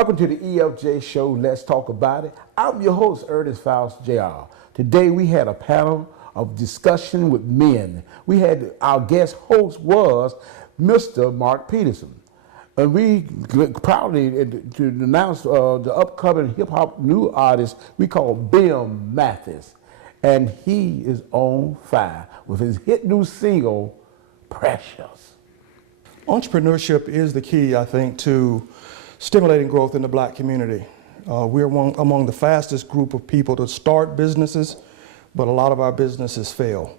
Welcome to the EFJ Show, Let's Talk About It. I'm your host, Ernest Faust Jr. Today we had a panel of discussion with men. We had, our guest host was Mr. Mark Peterson. And we proudly to announce the upcoming hip-hop new artist we call Bim Mathis. And he is on fire with his hit new single, Precious. Entrepreneurship is the key, I think, to stimulating growth in the black community. We're among the fastest group of people to start businesses, but a lot of our businesses fail.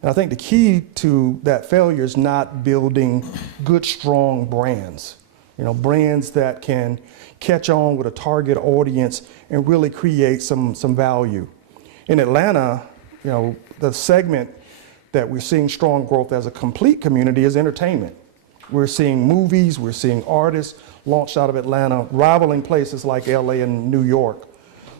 And I think the key to that failure is not building good, strong brands. You know, brands that can catch on with a target audience and really create some value. In Atlanta, you know, the segment that we're seeing strong growth as a complete community is entertainment. We're seeing movies, we're seeing artists launched out of Atlanta, rivaling places like LA and New York.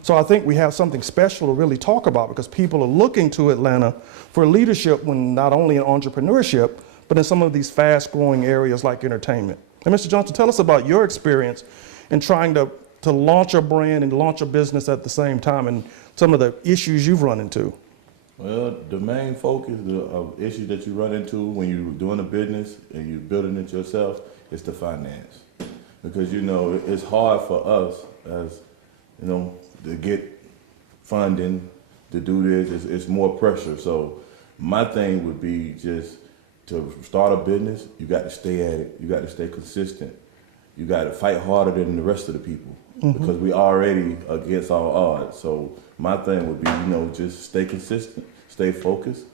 So I think we have something special to really talk about because people are looking to Atlanta for leadership when not only in entrepreneurship, but in some of these fast growing areas like entertainment. And Mr. Johnson, tell us about your experience in trying to launch a brand and launch a business at the same time and some of the issues you've run into. Well, the main focus of issues that you run into when you're doing a business and you're building it yourself is the finance. Because, you know, it's hard for us as, you know, to get funding to do this. It's more pressure. So my thing would be just to start a business, you got to stay at it. You got to stay consistent. You got to fight harder than the rest of the people because we already against all odds. So my thing would be, you know, just stay consistent, stay focused,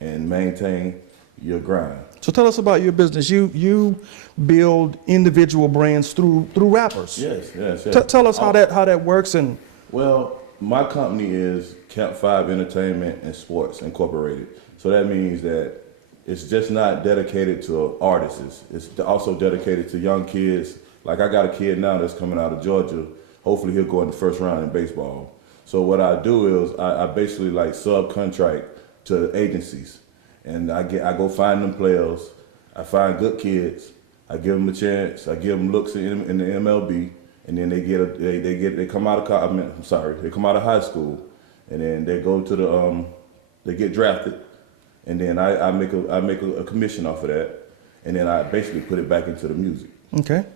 and maintain your grind. So tell us about your business. You build individual brands through rappers. Yes. Tell us how that works. And well, my company is Camp 5 Entertainment and Sports Incorporated. So that means that it's just not dedicated to artists. It's also dedicated to young kids. Like I got a kid now that's coming out of Georgia. Hopefully he'll go in the first round in baseball. So what I do is I basically like subcontract to agencies. And I go find them players. I find good kids. I give them a chance. I give them looks in the MLB, and then they come out of they come out of high school, and then they go to they get drafted, and then I make a commission off of that, and then I basically put it back into the music. Okay,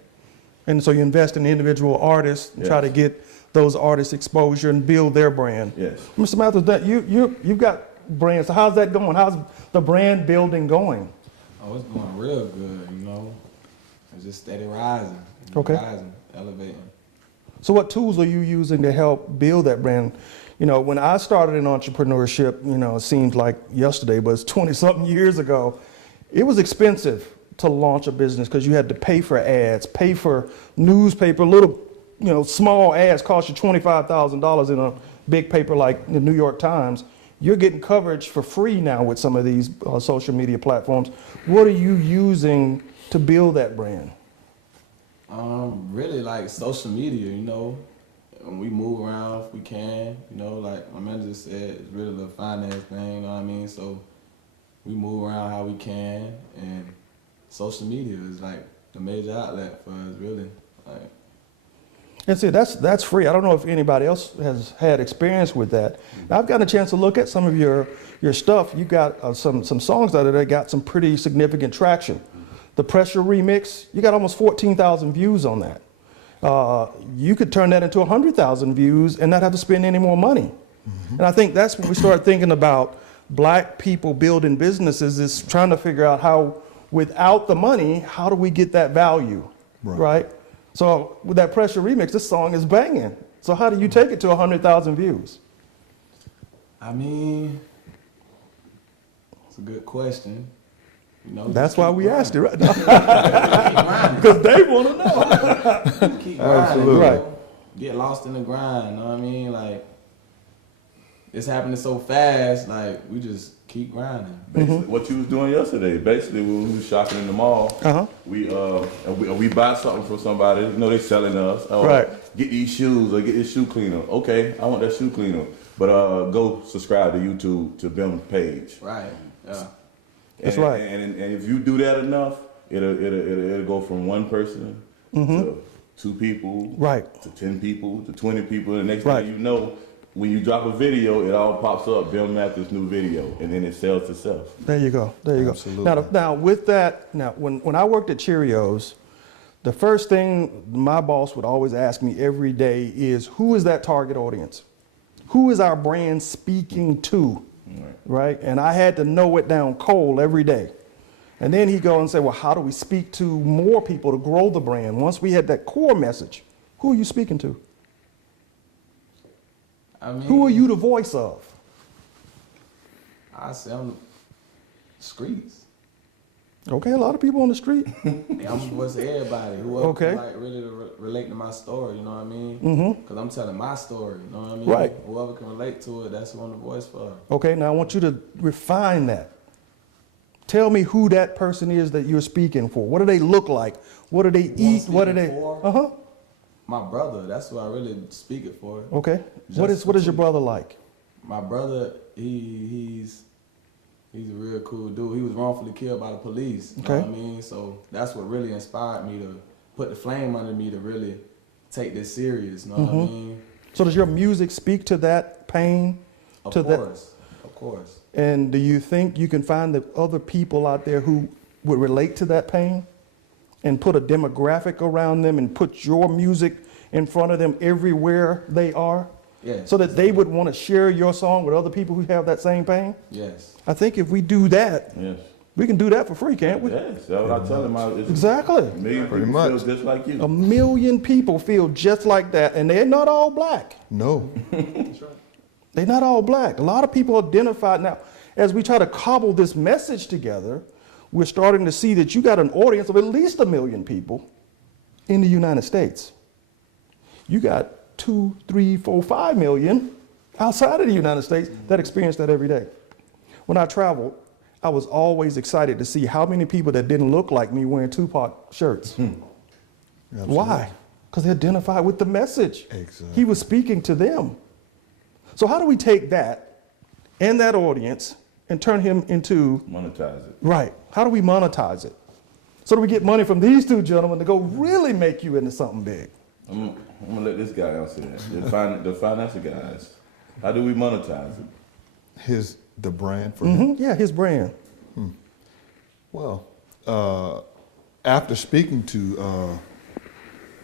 and so you invest in individual artists and try to get those artists exposure and build their brand. Yes, Mr. Mathis, you've got brands. So how's that going? How's the brand building going? Oh, it's going real good, you know. It's just steady rising. Okay. Rising, elevating. So what tools are you using to help build that brand? You know, when I started in entrepreneurship, you know, it seems like yesterday, but it's 20-something years ago, it was expensive to launch a business because you had to pay for ads, pay for newspaper, little, you know, small ads cost you $25,000 in a big paper like the New York Times. You're getting coverage for free now with some of these social media platforms. What are you using to build that brand? Really like social media, you know. When we move around if we can, you know, like my manager said, it's really the finance thing, you know what I mean? So we move around how we can, and social media is like the major outlet for us, really. Like, And see, that's free. I don't know if anybody else has had experience with that. Now, I've gotten a chance to look at some of your stuff. You got some songs out of there got some pretty significant traction. The Pressure remix, you got almost 14,000 views on that. You could turn that into 100,000 views and not have to spend any more money. And I think that's when we start thinking about black people building businesses, is trying to figure out how, without the money, how do we get that value, right? So with that Pressure remix, this song is banging. So how do you take it to 100,000 views? I mean, it's a good question. You know, that's why we asked it right now. Because they want to know. Keep grinding, Absolutely. Right. Get lost in the grind, you know what I mean? Like, it's happening so fast, like, we just keep grinding. Basically, what you was doing yesterday, basically when we was shopping in the mall, we buy something from somebody, you know, they selling us. Oh, get these shoes or get this shoe cleaner. Okay, I want that shoe cleaner. But go subscribe to YouTube to Bim's page. Right, yeah. That's right. And if you do that enough, it'll go from one person to 2 people, Right. to 10 people, to 20 people. The next Right. thing you know, when you drop a video, it all pops up, Bill Matthews' new video, and then it sells itself. There you go. There you Absolutely. go. Now with that, when I worked at Cheerios, the first thing my boss would always ask me every day is, who is that target audience? Who is our brand speaking to? Right? And I had to know it down cold every day. And then he'd go and say, well, how do we speak to more people to grow the brand? Once we had that core message, who are you speaking to? I mean, Who are you the voice of? I say I'm the streets. Okay, a lot of people on the street. I'm the voice of everybody. Whoever Okay. can, like, really relate to my story, you know what I mean? Mm-hmm. Because I'm telling my story, you know what I mean? Right. Whoever can relate to it, that's who I'm the voice for. Okay, now I want you to refine that. Tell me who that person is that you're speaking for. What do they look like? What do they eat? What do they? speaking for? Uh huh. My brother, that's who I really speak it for. Okay. What Just is your for- brother like? My brother, he's a real cool dude. He was wrongfully killed by the police. You know Okay. what I mean? So that's what really inspired me to put the flame under me to really take this serious. You know what I mean? So does your music speak to that pain? Of to that? course. Of course. And do you think you can find the other people out there who would relate to that pain and put a demographic around them and put your music in front of them everywhere they are? Yes. So that they would want to share your song with other people who have that same pain? Yes. I think if we do that, Yes. we can do that for free, can't we? Yes, that's what I tell him. It's Exactly. a million Pretty people much. feel just like you. 1 million people feel just like that, and they're not all black. No. They're not all black. A lot of people identify now. As we try to cobble this message together, we're starting to see that you got an audience of at least 1 million people in the United States. You got 2, 3, 4, 5 million outside of the United States that experience that every day. When I traveled, I was always excited to see how many people that didn't look like me wearing Tupac shirts. Why? Because they identified with the message. Exactly. He was speaking to them. So how do we take that and that audience and turn him into, Monetize it. right, how do we monetize it? So do we get money from these 2 gentlemen to go really make you into something big? I'm gonna let this guy answer that. The financial guys. How do we monetize it? The brand for him. Yeah, his brand. Well, after speaking to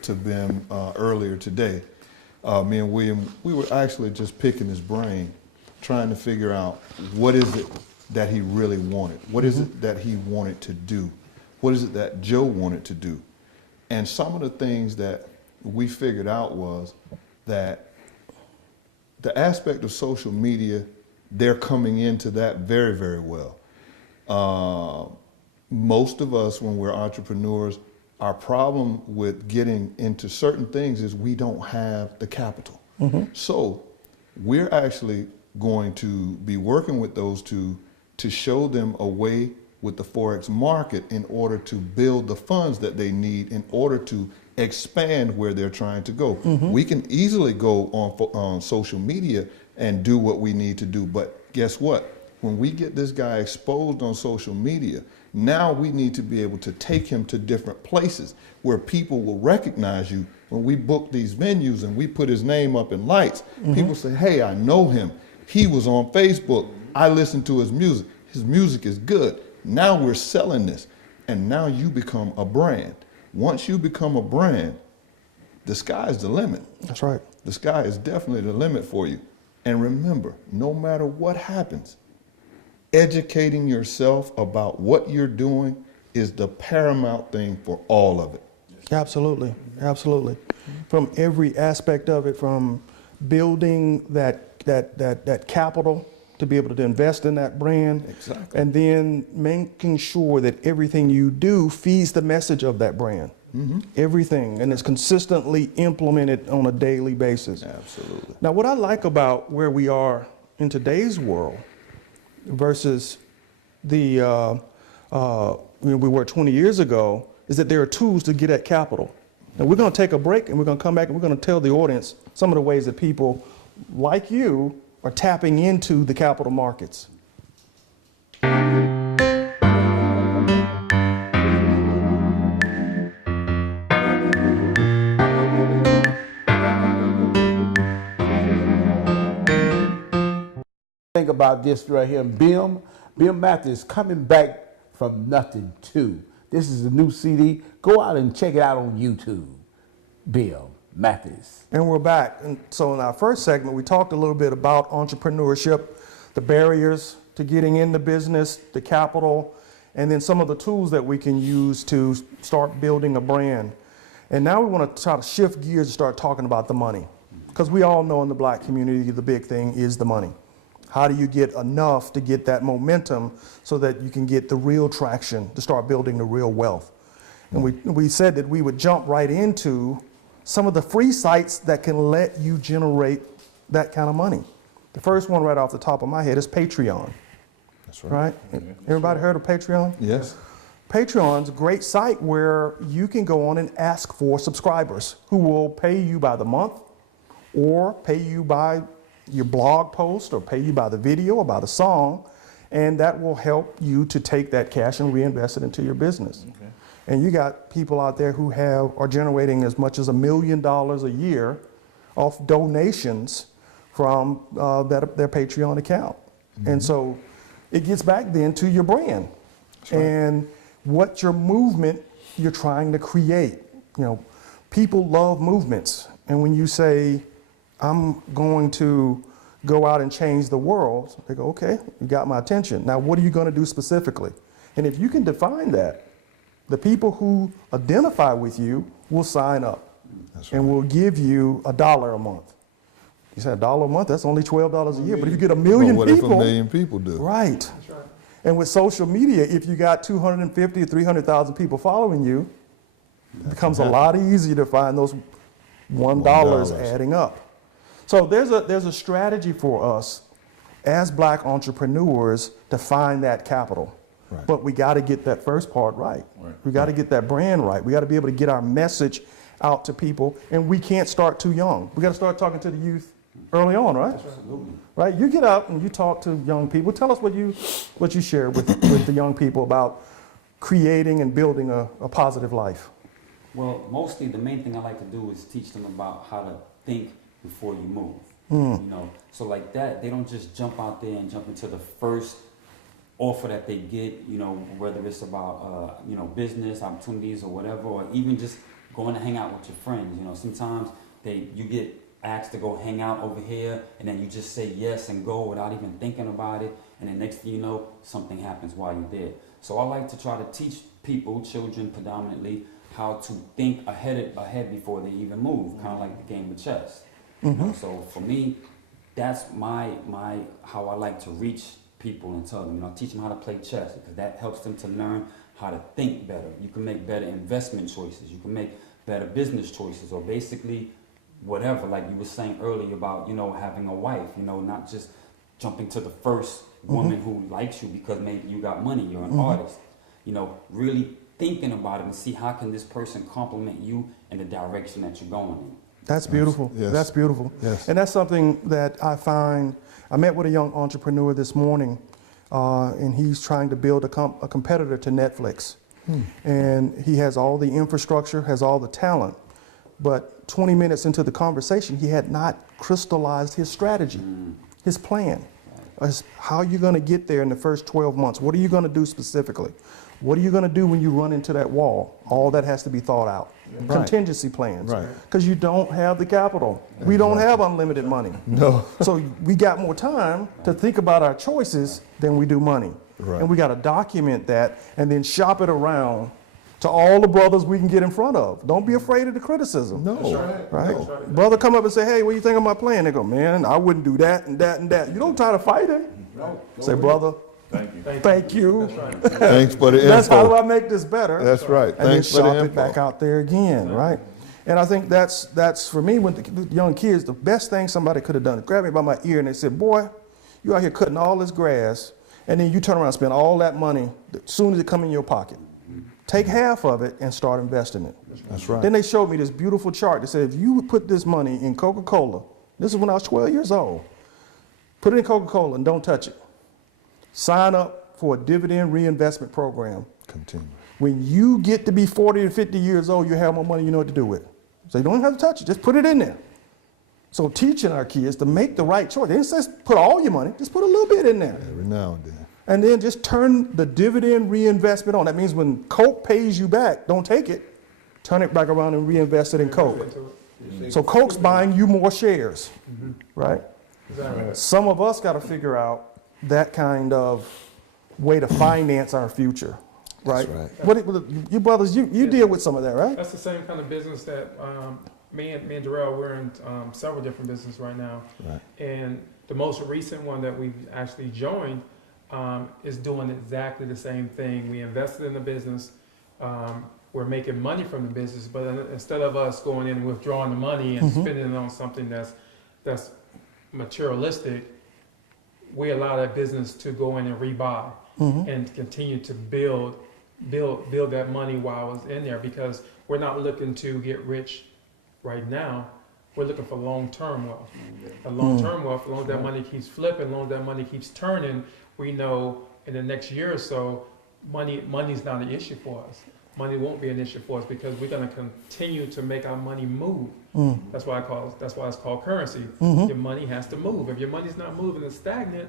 them earlier today, me and William, we were actually just picking his brain, trying to figure out what is it that he really wanted? What is it that he wanted to do? What is it that Joe wanted to do? And some of the things that we figured out was that the aspect of social media, they're coming into that very, very well. Most of us, when we're entrepreneurs, our problem with getting into certain things is we don't have the capital. So we're actually going to be working with those 2 to show them a way with the Forex market in order to build the funds that they need in order to expand where they're trying to go. We can easily go on social media and do what we need to do, but guess what? When we get this guy exposed on social media, now we need to be able to take him to different places where people will recognize you. When we book these venues and we put his name up in lights, people say, hey, I know him. He was on Facebook. I listened to his music. His music is good. Now we're selling this. And now you become a brand. Once you become a brand, the sky's the limit. That's right. The sky is definitely the limit for you. And remember, no matter what happens, educating yourself about what you're doing is the paramount thing for all of it. Absolutely, absolutely. From every aspect of it, from building that capital to be able to invest in that brand, Exactly. and then making sure that everything you do feeds the message of that brand. Everything, and it's consistently implemented on a daily basis. Absolutely. Now, what I like about where we are in today's world versus the we were 20 years ago is that there are tools to get at capital. Now, we're going to take a break, and we're going to come back, and we're going to tell the audience some of the ways that people like you are tapping into the capital markets. Think about this right here. Bill Matthews coming back from nothing too. This is a new CD. Go out and check it out on YouTube. Bill Matthews. And we're back. And so in our first segment, we talked a little bit about entrepreneurship, the barriers to getting into business, the capital, and then some of the tools that we can use to start building a brand. And now we want to try to shift gears and start talking about the money. Because we all know in the black community, the big thing is the money. How do you get enough to get that momentum so that you can get the real traction to start building the real wealth? And we said that we would jump right into some of the free sites that can let you generate that kind of money. The first one right off the top of my head is Patreon. That's right. Everybody heard of Patreon? Yes. Patreon's a great site where you can go on and ask for subscribers who will pay you by the month or pay you by your blog post or pay you by the video or by the song, and that will help you to take that cash and reinvest it into your business. Okay. And you got people out there who are generating as much as $1 million a year off donations from their Patreon account. Mm-hmm. And so it gets back then to your brand. That's right. And what your movement you're trying to create. You know, people love movements. And when you say, I'm going to go out and change the world, they go, okay, you got my attention. Now, what are you going to do specifically? And if you can define that, the people who identify with you will sign up. That's right. And will give you $1 a month. You said $1 a month, that's only $12 a year. But if you get 1 million people. What if 1 million people do? Right. That's right. And with social media, if you got 250 or 300,000 people following you, it becomes a lot easier to find those $1 adding up. So there's a strategy for us as black entrepreneurs to find that capital. Right. But we got to get that first part right. We got to get that brand right. We got to be able to get our message out to people, and we can't start too young. We got to start talking to the youth early on, right? Absolutely. Right? You get out and you talk to young people. Tell us what you share with the young people about creating and building a positive life. Well, mostly the main thing I like to do is teach them about how to think before you move. You know, so like that, they don't just jump out there and jump into the first offer that they get, you know, whether it's about, you know, business opportunities or whatever, or even just going to hang out with your friends. You know, sometimes you get asked to go hang out over here, and then you just say yes and go without even thinking about it, and then next thing you know, something happens while you're there. So I like to try to teach people, children predominantly, how to think ahead before they even move, kind of like the game of chess. You know? So for me, that's my how I like to reach people and tell them, you know, teach them how to play chess, because that helps them to learn how to think better. You can make better investment choices. You can make better business choices, or basically whatever, like you were saying earlier about, you know, having a wife, you know, not just jumping to the first woman who likes you because maybe you got money, you're an artist. You know, really thinking about it and see how can this person complement you in the direction that you're going in. That's beautiful. Yes. That's beautiful. Yes. And that's something that I find. I met with a young entrepreneur this morning, and he's trying to build a competitor to Netflix. And he has all the infrastructure, has all the talent, but 20 minutes into the conversation, he had not crystallized his strategy, his plan. How are you going to get there in the first 12 months? What are you going to do specifically? What are you going to do when you run into that wall? All that has to be thought out. Right. Contingency plans. Because you don't have the capital. We don't have unlimited money. No. So we got more time to think about our choices than we do money. Right. And we got to document that and then shop it around to all the brothers we can get in front of. Don't be afraid of the criticism. No. Right? No. Brother come up and say, hey, what do you think of my plan? They go, man, I wouldn't do that and that and that. You don't try to fight it. No. Say, brother, Thank you. thank you. That's right. Thanks for the info. That's how do I make this better? That's right. And Thanks then for the shop info. it back out there again, right? And I think that's for me, when the young kids, the best thing somebody could have done is grab me by my ear and they said, boy, you out here cutting all this grass, and then you turn around and spend all that money as soon as it come in your pocket. Take half of it and start investing it. That's right. Then they showed me this beautiful chart that said, if you would put this money in Coca-Cola, this is when I was 12 years old, put it in Coca-Cola and don't touch it. Sign up for a dividend reinvestment program. Continue. When you get to be 40 or 50 years old, you have more money you know what to do with. So you don't have to touch it, just put it in there. So teaching our kids to make the right choice. They didn't say put all your money, just put a little bit in there. Every now and then. And then just turn the dividend reinvestment on. That means when Coke pays you back, don't take it, turn it back around and reinvest it in Coke. So Coke's buying you more shares, right? Exactly. Some of us got to figure out that kind of way to finance our future, right? That's What you brothers, you deal with some of that, right? That's the same kind of business that me and Darrell, we're in several different businesses right now. Right. And the most recent one that we've actually joined is doing exactly the same thing. We invested in the business. We're making money from the business, but instead of us going in and withdrawing the money and spending it on something that's materialistic, we allow that business to go in and rebuy and continue to build that money while it's in there, because we're not looking to get rich right now. We're looking for long-term wealth. A long-term wealth, as long as that money keeps flipping, as long as that money keeps turning, we know in the next year or so, money's not an issue for us. Money won't be an issue for us because we're going to continue to make our money move. That's why it's called currency. Your money has to move. If your money's not moving, it's stagnant,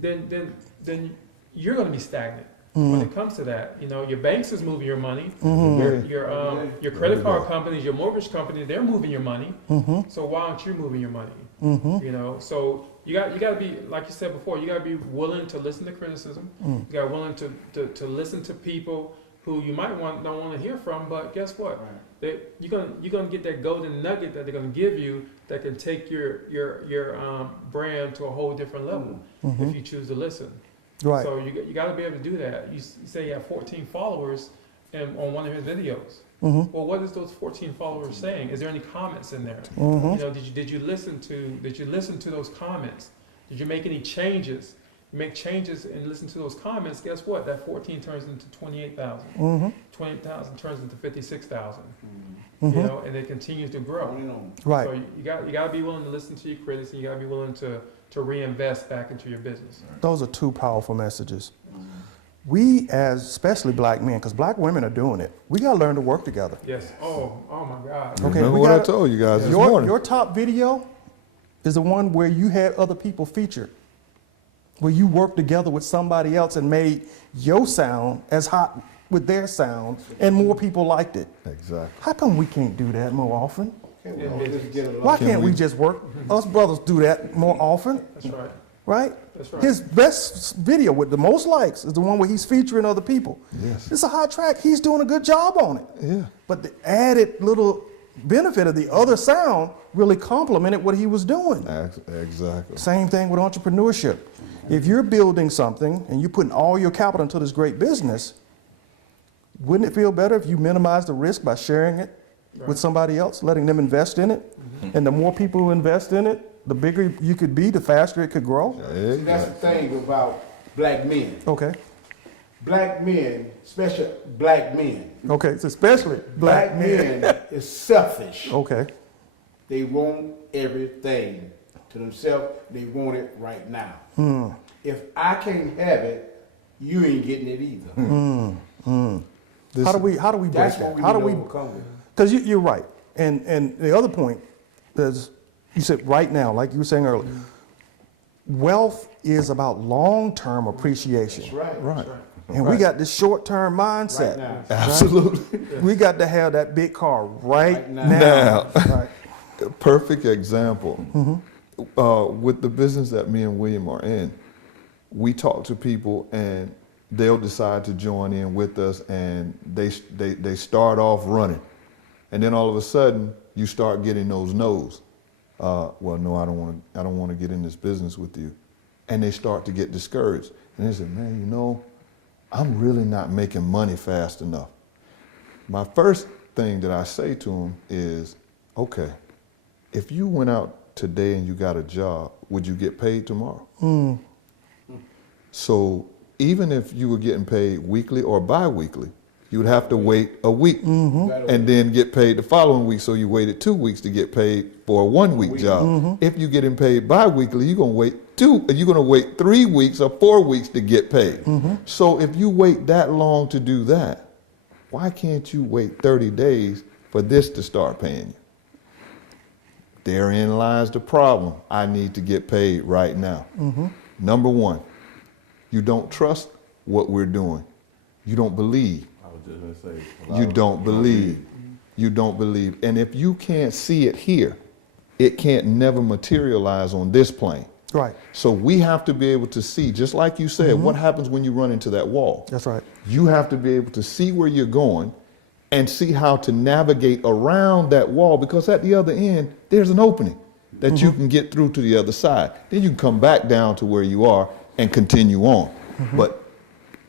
then you're going to be stagnant. When it comes to that, your banks is moving your money. Your credit card companies, your mortgage companies, they're moving your money. So why aren't you moving your money? So you got to be, like you said before, you got to be willing to listen to criticism. You got to be willing to listen to people who you might don't want to hear from, but guess what? You're gonna get that golden nugget that they're gonna give you that can take your brand to a whole different level if you choose to listen. Right. So you got to be able to do that. You say you have 14 followers on one of his videos. Well, what is those 14 followers saying? Is there any comments in there? Did you listen to those comments? Did you make any changes? Make changes and listen to those comments. Guess what? That 14 turns into 28,000. 28,000 turns into 56,000. And it continues to grow. Right. So you got to be willing to listen to your critics, and you got to be willing to reinvest back into your business. Those are two powerful messages. We, especially black men, because black women are doing it, we got to learn to work together. Yes. Oh my God. Okay. Remember what I told you guys this morning. Your top video is the one where you had other people featured, where you worked together with somebody else and made your sound as hot with their sound, and more people liked it. Exactly. How come we can't do that more often? Why can't we just work? Us brothers do that more often. That's right. Right? That's right. His best video with the most likes is the one where he's featuring other people. Yes. It's a hot track. He's doing a good job on it. Yeah. But the added little benefit of the other sound really complemented what he was doing. Exactly. Same thing with entrepreneurship. If you're building something and you're putting all your capital into this great business, wouldn't it feel better if you minimize the risk by sharing it with somebody else, letting them invest in it? And the more people who invest in it, the bigger you could be, the faster it could grow. See, that's the thing about black men. Okay. Black men, especially black men. Okay, it's especially black men. is selfish. Okay. They want everything to themselves. They want it right now. If I can't have it, you ain't getting it either. How do we break That's that? what we How do need we? to overcome with. Because you're right, and the other point is, you said right now, like you were saying earlier, wealth is about long-term appreciation. That's right. Right. That's right. And we got this short-term mindset. Right now. Absolutely. We got to have that big car right now. Now. Right. Perfect example. With the business that me and William are in, we talk to people and they'll decide to join in with us, and they start off running, and then all of a sudden you start getting those no's. Well, no, I don't want to get in this business with you, and they start to get discouraged, and they say, man, I'm really not making money fast enough. My first thing that I say to them is, okay, if you went out today and you got a job, would you get paid tomorrow? So even if you were getting paid weekly or bi-weekly, you would have to wait a week and then get paid the following week. So you waited 2 weeks to get paid for a 1 week job. If you're getting paid bi-weekly, you're gonna wait 3 weeks or 4 weeks to get paid. So if you wait that long to do that, why can't you wait 30 days for this to start paying you? Therein lies the problem. I need to get paid right now. Number one, you don't trust what we're doing. You don't believe. I was just gonna say. You don't believe. You don't believe. And if you can't see it here, it can't never materialize on this plane. Right. So we have to be able to see, just like you said, what happens when you run into that wall. That's right. You have to be able to see where you're going and see how to navigate around that wall, because at the other end, there's an opening that you can get through to the other side. Then you can come back down to where you are and continue on. But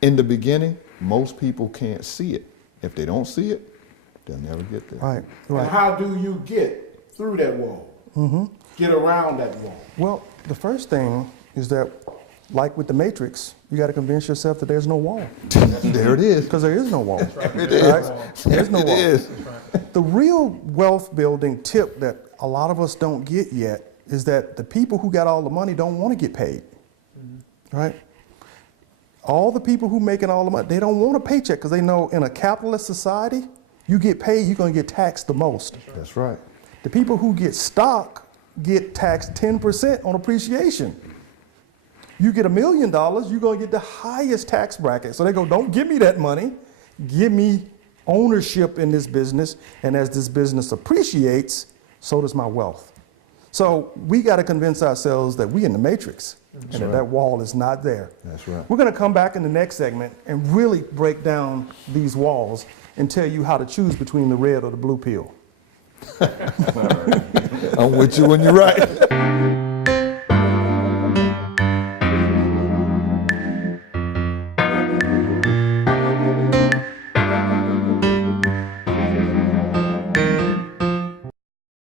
in the beginning, most people can't see it. If they don't see it, they'll never get there. Right. And Right. how do you get through that wall? Get around that wall? Well, the first thing is that, like with the Matrix, you got to convince yourself that there's no wall. There it is. Because there is no wall. It is. There's no It wall. is. The real wealth building tip that a lot of us don't get yet is that the people who got all the money don't want to get paid. Right? All the people who making all the money, they don't want a paycheck because they know in a capitalist society, you get paid, you're going to get taxed the most. That's right. The people who get stock get taxed 10% on appreciation. You get $1 million, you're going to get the highest tax bracket. So they go, don't give me that money. Give me ownership in this business. And as this business appreciates, so does my wealth. So we got to convince ourselves that we in the matrix and that wall is not there. That's right. We're going to come back in the next segment and really break down these walls and tell you how to choose between the red or the blue pill. I'm with you when you're right.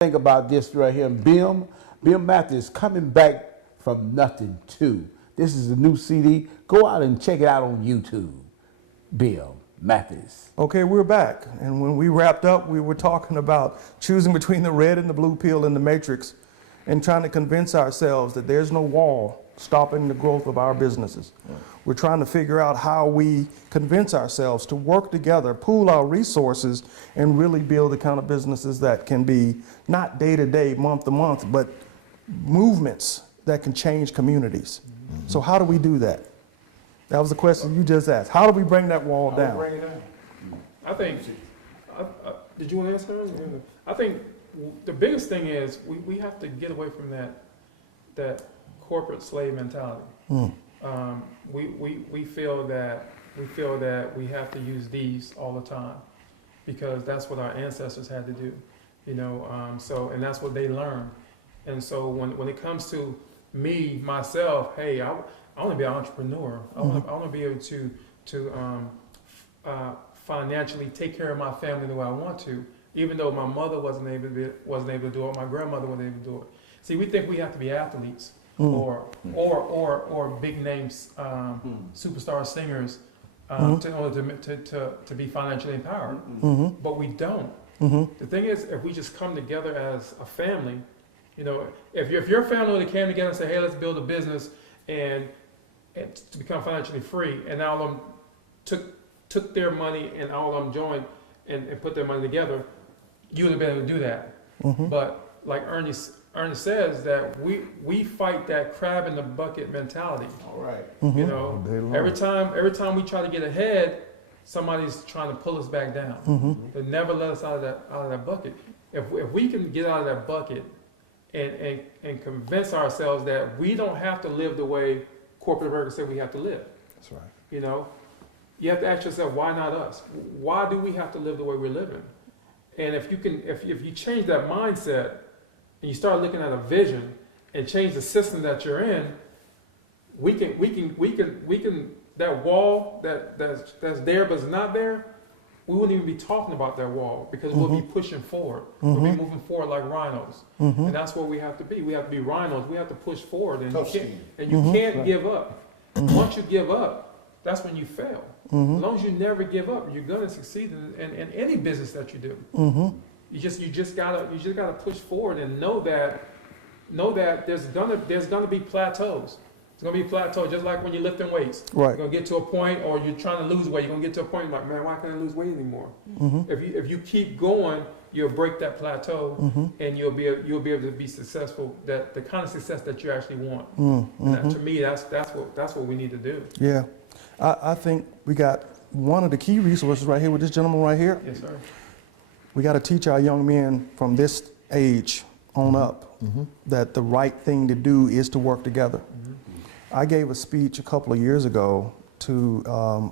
Think about this right here. Bill Matthews coming back from nothing to. This is a new CD. Go out and check it out on YouTube. Bill Matthews. Okay, we're back. And when we wrapped up, we were talking about choosing between the red and the blue pill in the matrix and trying to convince ourselves that there's no wall stopping the growth of our businesses. We're trying to figure out how we convince ourselves to work together, pool our resources, and really build the kind of businesses that can be not day to day, month to month, but movements that can change communities. So how do we do that? That was the question you just asked. How do we bring that wall down? I think, did you want to answer that? I think the biggest thing is we have to get away from that corporate slave mentality. We feel that we have to use these all the time because that's what our ancestors had to do, you know. And that's what they learned. And so when it comes to me myself, hey, I want to be an entrepreneur. I want to be able to financially take care of my family the way I want to, even though my mother wasn't able to do it, my grandmother wasn't able to do it. See, we think we have to be athletes or big names, superstar singers in order to be financially empowered, but we don't. The thing is, if we just come together as a family, you know, if your family would have came together and said, hey, let's build a business and to become financially free, and all of them took their money and all of them joined and put their money together, you would have been able to do that. But like Ernest says, that we fight that crab in the bucket mentality. All right. You know, every time we try to get ahead, somebody's trying to pull us back down. They never let us out of that bucket. If we can get out of that bucket and convince ourselves that we don't have to live the way corporate America said we have to live. That's right. You know, you have to ask yourself, why not us? Why do we have to live the way we're living? And if you change that mindset and you start looking at a vision and change the system that you're in, we can that wall that's there but is not there, we wouldn't even be talking about that wall because we'll be pushing forward. We'll be moving forward like rhinos. And that's what we have to be. We have to be rhinos. We have to push forward, and you can't give up. Once you give up, that's when you fail. As long as you never give up, you're gonna succeed in any business that you do. You just gotta push forward and know that there's gonna be plateaus. It's gonna be plateau, just like when you're lifting weights. Right. You're gonna get to a point, or you're trying to lose weight. You're gonna get to a point like, man, why can't I lose weight anymore? If you keep going, you'll break that plateau, and you'll be able to be successful. That the kind of success that you actually want. And that, to me, that's what we need to do. Yeah. I think we got one of the key resources right here with this gentleman right here. Yes, sir. We got to teach our young men from this age on up that the right thing to do is to work together. I gave a speech a couple of years ago to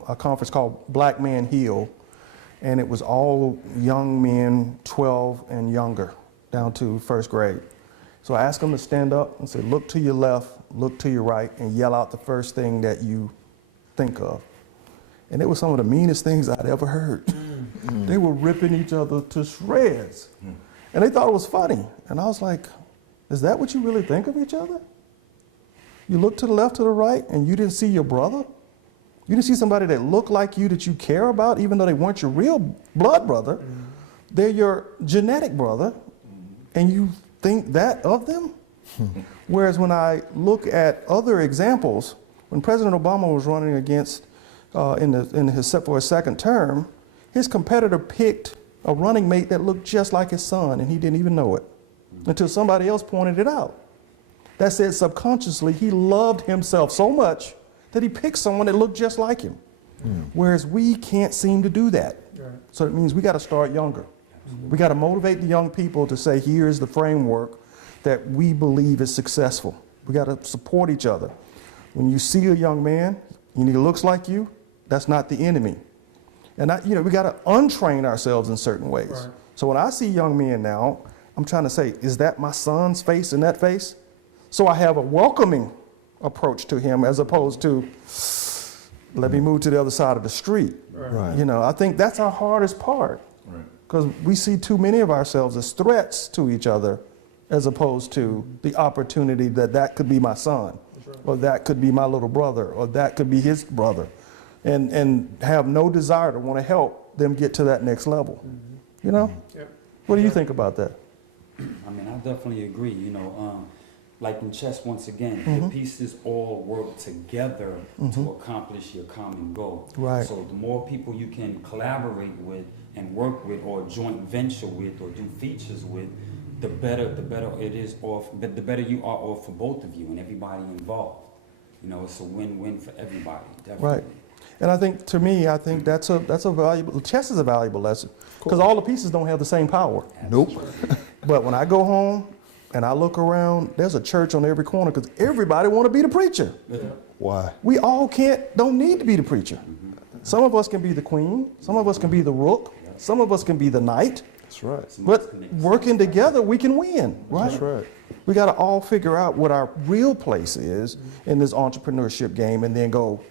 a conference called Black Men Heal, and it was all young men 12 and younger down to first grade. So I asked them to stand up and say, look to your left, look to your right, and yell out the first thing that you think of. And it was some of the meanest things I'd ever heard. They were ripping each other to shreds. And they thought it was funny. And I was like, is that what you really think of each other? You look to the left, to the right, and you didn't see your brother? You didn't see somebody that looked like you, that you care about, even though they weren't your real blood brother. They're your genetic brother, and you think that of them? Whereas when I look at other examples, when President Obama was running against, for his second term, his competitor picked a running mate that looked just like his son, and he didn't even know it until somebody else pointed it out. That said, subconsciously, he loved himself so much that he picked someone that looked just like him. Whereas we can't seem to do that. Right. So it means we got to start younger. We got to motivate the young people to say, here's the framework that we believe is successful. We got to support each other. When you see a young man and he looks like you, that's not the enemy. And we got to untrain ourselves in certain ways. Right. So when I see young men now, I'm trying to say, is that my son's face in that face? So I have a welcoming approach to him as opposed to, let me move to the other side of the street. Right. You know, I think that's our hardest part. Because we see too many of ourselves as threats to each other as opposed to the opportunity that could be my son, or that could be my little brother, or that could be his brother, and have no desire to want to help them get to that next level. You know? Yep. What do you think about that? I mean, I definitely agree. You know, like in chess, once again, the pieces all work together to accomplish your common goal. Right. So the more people you can collaborate with and work with, or joint venture with, or do features with, the better it is off. But the better you are off for both of you and everybody involved. You know, it's a win-win for everybody. Definitely. Right. And I think, to me, that's a valuable, chess is a valuable lesson. Because all the pieces don't have the same power. Nope. But when I go home and I look around, there's a church on every corner because everybody want to be the preacher. Why? We all don't need to be the preacher. Some of us can be the queen. Some of us can be the rook. Some of us can be the knight. That's right. But working together, we can win, right? That's right. We got to all figure out what our real place is in this entrepreneurship game and then go,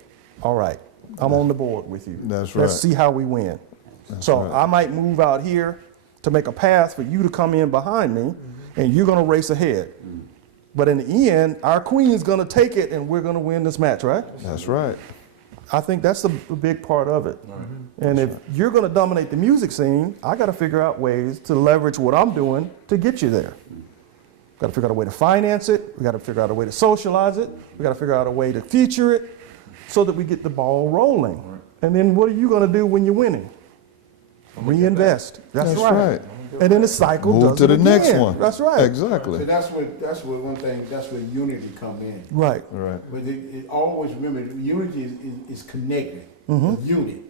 all right, I'm on the board with you. That's Let's right. see how we win. So right. I might move out here to make a path for you to come in behind me, and you're going to race ahead. But in the end, our queen is going to take it, and we're going to win this match, right? That's right. I think that's the big part of it. And if you're going to dominate the music scene, I got to figure out ways to leverage what I'm doing to get you there. Got to figure out a way to finance it. We got to figure out a way to socialize it. We got to figure out a way to feature it so that we get the ball rolling. And then what are you going to do when you're winning? Reinvest. That's right. And then the cycle Move does to it the again. next one. That's right. Exactly. So that's where one thing, that's where unity come in. Right. Right. But it always remember, unity is connected. Unit.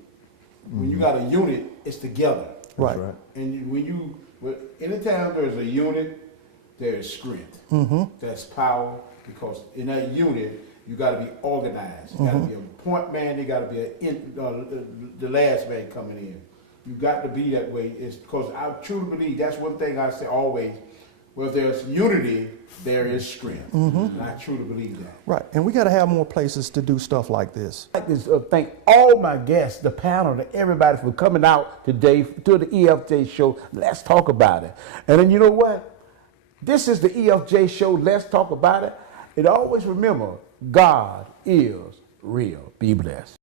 When you got a unit, it's together. Right. Right. And anytime there's a unit, there is strength. There's power, because in that unit, you got to be organized. You got to be a point man. You got to be the last man coming in. You got to be that way. It's because I truly believe that's one thing I say always. Where there's unity, there is strength. And I truly believe that. Right. And we got to have more places to do stuff like this. I'd like to thank all my guests, the panel, and everybody for coming out today to the EFJ Show. Let's talk about it. And then you know what? This is the EFJ Show. Let's talk about it. And always remember, God is real. Be blessed.